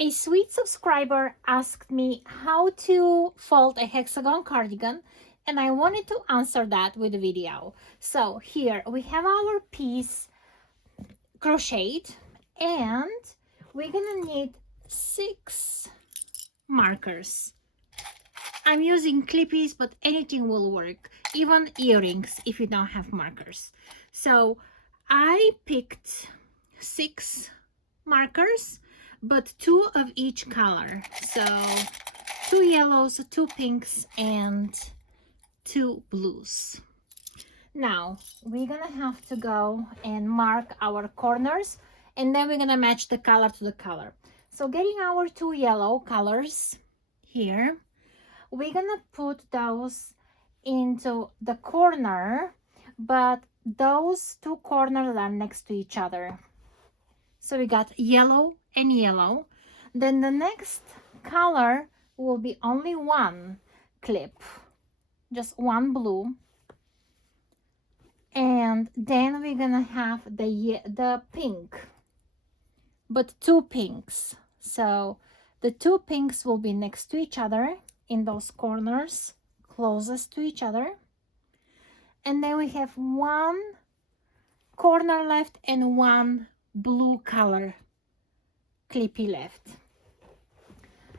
A sweet subscriber asked me how to fold a hexagon cardigan, and I wanted to answer that with a video. So here we have our piece crocheted, and we're gonna need 6 markers. I'm using clippies, but anything will work, even earrings if you don't have markers. So I picked 6 markers, but 2 of each color. So 2 yellows, 2 pinks, and 2 blues. Now we're gonna have to go and mark our corners, and then we're gonna match the color to the color. So getting our 2 yellow colors here, we're gonna put those into the corner, but those 2 corners are next to each other. So we got yellow and yellow. Then the next color will be only 1 clip, just 1 blue. And then we're gonna have the pink, but 2 pinks. So the 2 pinks will be next to each other in those corners closest to each other. And then we have 1 corner left and 1 blue color clippy left.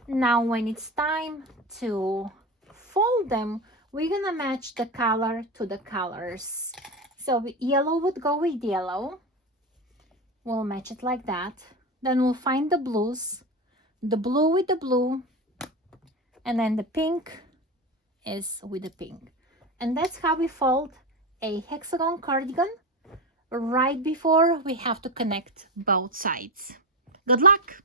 Now when it's time to fold them, we're gonna match the color to the colors. So yellow would go with yellow, we'll match it like that. Then we'll find the blues, the blue with the blue, and then the pink is with the pink. And that's how we fold a hexagon cardigan right before we have to connect both sides. Good luck!